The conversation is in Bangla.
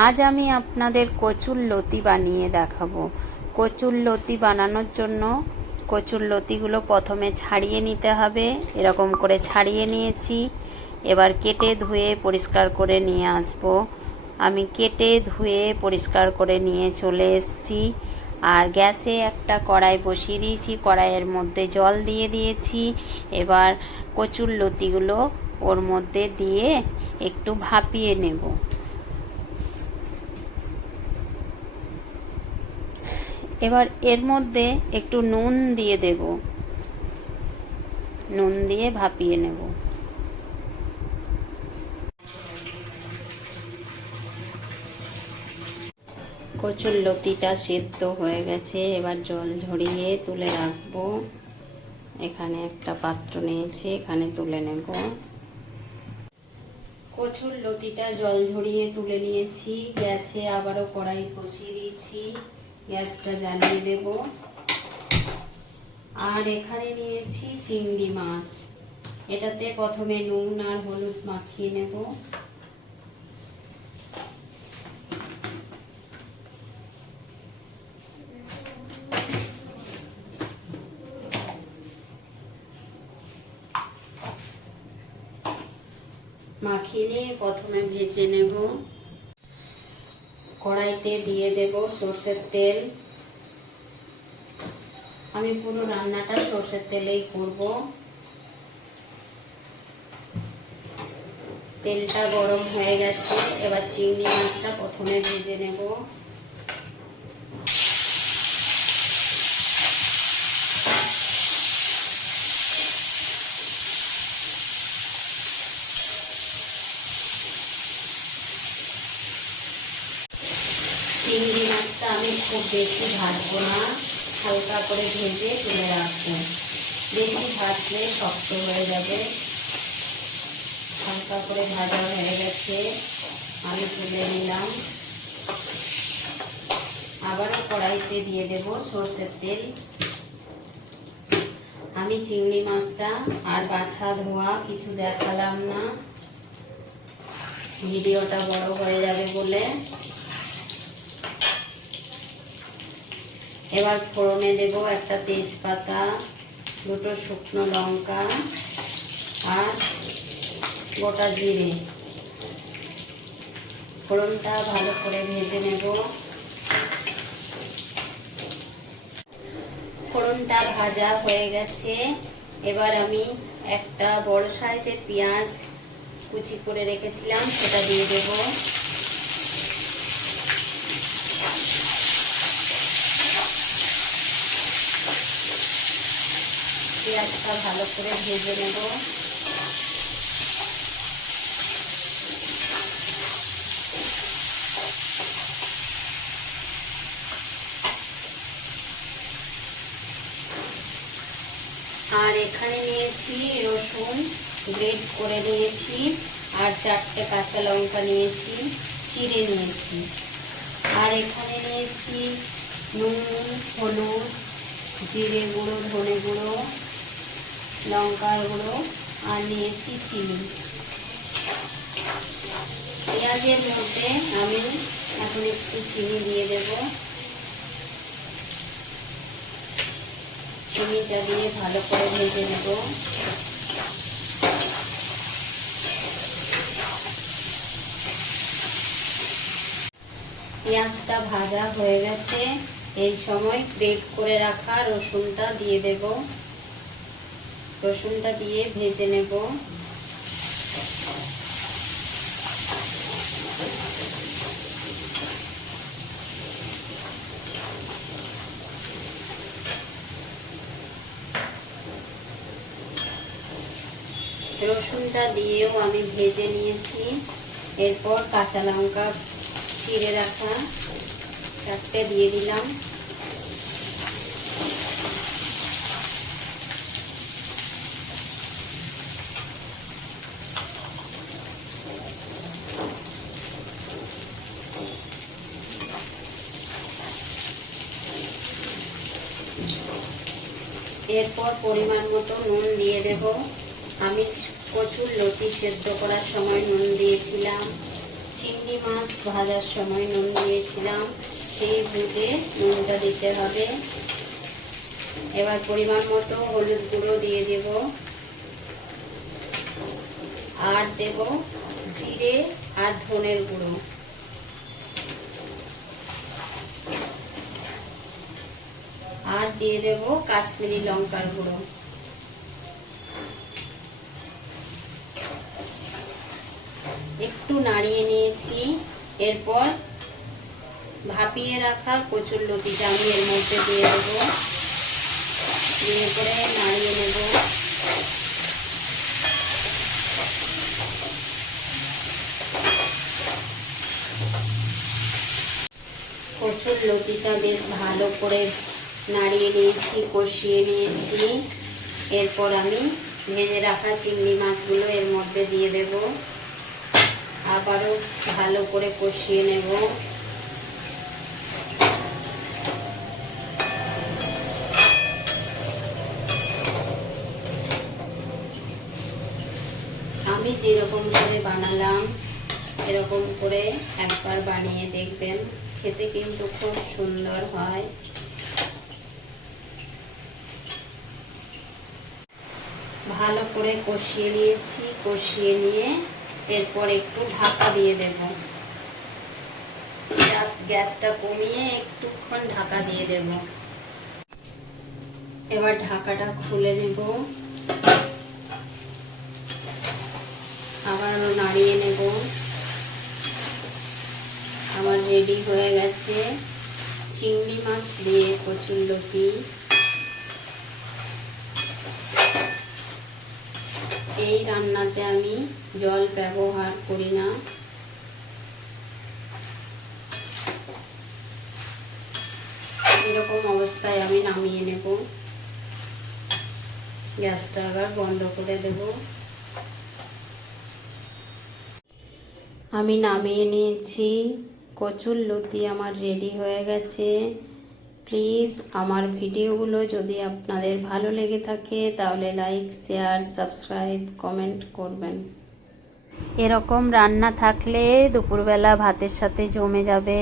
আজ আমি আপনাদের কচুর লতি বানিয়ে দেখাবো। কচুর লতি বানানোর জন্য কচুর লতিগুলো প্রথমে ছাড়িয়ে নিতে হবে। এরকম করে ছাড়িয়ে নিয়েছি। এবার কেটে ধুয়ে পরিষ্কার করে নিয়ে আসব। আমি কেটে ধুয়ে পরিষ্কার করে নিয়ে চলে এসেছি। আর গ্যাসে একটা কড়াই বসিয়ে দিয়েছি। কড়াইয়ের মধ্যে জল দিয়ে দিয়েছি। এবার কচুর লতিগুলো ওর মধ্যে দিয়ে একটু ভাপিয়ে নেব। এবার এর মধ্যে একটু নুন দিয়ে দেব। নুন দিয়ে ভাপিয়ে নেব। কচুর লতিটা সেদ্ধ হয়ে গেছে, এবার জল ঝরিয়ে তুলে রাখব। এখানে একটা পাত্র নিয়েছি, এখানে তুলে নেব। কচুর লতিটা জল ঝরিয়ে তুলে নিয়েছি, গ্যাসে আবারও কড়াই বসিয়ে দিয়েছি। গ্যাসটা জ্বালিয়ে দেব। আর এখানে নিয়েছি চিংড়ি মাছ। এটাতে প্রথমে নুন আর হলুদ মাখিয়ে নেব। মাখিয়ে নিয়ে প্রথমে ভেজে নেব। কড়াইতে দিয়ে দেব সর্ষের তেল। আমি পুরো রান্নাটা সর্ষের তেলেই করব। তেলটা গরম হয়ে গেছে, এবার চিংড়ি মাছটা প্রথমে ভেজে নেব চিংড়ি মাছটা আমি খুব বেশি ভাজবো না। হালকা করে ভেজে তুলে রাখব। বেশি ভাজলে শক্ত হয়ে যাবে। হালকা করে ভাজা হয়ে গেছে। আমি তুলে নিলাম। আবারও কড়াইতে দিয়ে দেব সর্ষের তেল। আমি চিংড়ি মাছটা আর বাছা ধোয়া কিছু দেখালাম না। ভিডিওটা বড় হয়ে যাবে বলে। এবার ফোড়নে দেব একটা তেজপাতা, দুটো শুকনো লঙ্কা আর গোটা জিরে। ফোড়নটা ভালো করে ভেজে নেব। ফোড়নটা ভাজা হয়ে গেছে। এবার আমি একটা বড় সাইজের পেঁয়াজ কুচি করে রেখেছিলাম, সেটা দিয়ে দেবো। পেঁয়াজটা ভালো করে ভেজে নেব। আর এখানে নিয়েছি রসুন গ্রেড করে নিয়েছি, আর চারটে কাঁচা লঙ্কা নিয়েছি, চিড়ে নিয়েছি। আর এখানে নিয়েছি নুন, হলুদ, জিরে গুঁড়ো, ধনে গুঁড়ো লঙ্কার গুঁড়ো আর নিয়েছি চিনি। পেঁয়াজের মধ্যে আমি এখন একটু চিনি দিয়ে দেব। চিনিটা দিয়ে ভালো করে ভেজে নেব। পেঁয়াজটা ভাজা হয়ে গেছে। এই সময় গ্রেট করে রাখা রসুনটা দিয়ে দেব। রসুনটা দিয়ে ভেজে নেব। রসুনটা দিয়েও আমি ভেজে নিয়েছি। এরপর কাঁচা লঙ্কা চিড়ে রাখা, চারটে দিয়ে দিলাম। এরপর পরিমাণ মতো নুন দিয়ে দেব। আমি প্রচুর লতি সেদ্ধ করার সময় নুন দিয়েছিলাম। চিংড়ি চিংড়ি মাছ ভাজার সময় নুন দিয়েছিলাম। সেই বুঝে নুনটা দিতে হবে। এবার পরিমাণ মতো হলুদ গুঁড়ো দিয়ে দেব। আর দেব জিরে আর ধনের গুঁড়ো আর দিয়ে দেব কাশ্মীরি লঙ্কার গুঁড়ো। একটু নাড়িয়ে নিয়েছি, এরপর ভাপিয়ে রাখা কচুর লতিটা আমি এর মধ্যে দিয়ে দেবো। দিয়ে করে নাড়িয়ে নেব। কচুর লতিটা বেশ ভালো করে নাড়িয়ে নিয়েছি, কষিয়ে নিয়েছি। এরপর আমি ভেজে রাখা চিংড়ি মাছগুলো এর মধ্যে দিয়ে দেব। আবারও ভালো করে কষিয়ে নেব। আমি যেরকম করে বানালাম, এরকম করে একবার বানিয়ে দেখবেন। খেতে কিন্তু খুব সুন্দর হয়। ভালো করে কষিয়ে নিয়েছি, কষিয়ে নিয়ে এরপর একটু ঢাকা দিয়ে দেব। গ্যাসটা কমিয়ে একটুক্ষণ ঢাকা দিয়ে দেব। এবার ঢাকাটা খুলে নেব। আবারও নাড়িয়ে নেব। আমার রেডি হয়ে গেছে। চিংড়ি মাছ দিয়ে কচুর লতি এই রান্নাতে আমি জল ব্যবহার করি না। এরকম অবস্থায় আমি নামিয়ে নেব। গ্যাসটা আবার বন্ধ করে দেব। আমি নামিয়ে নিয়েছি। কচুর লতি আমার রেডি হয়ে গেছে। প্লিজ আমার ভিডিওগুলো যদি আপনাদের ভালো লেগে থাকে, তাহলে লাইক শেয়ার সাবস্ক্রাইব কমেন্ট করবেন। এরকম রান্না থাকলে দুপুরবেলা ভাতের সাথে জমে যাবে।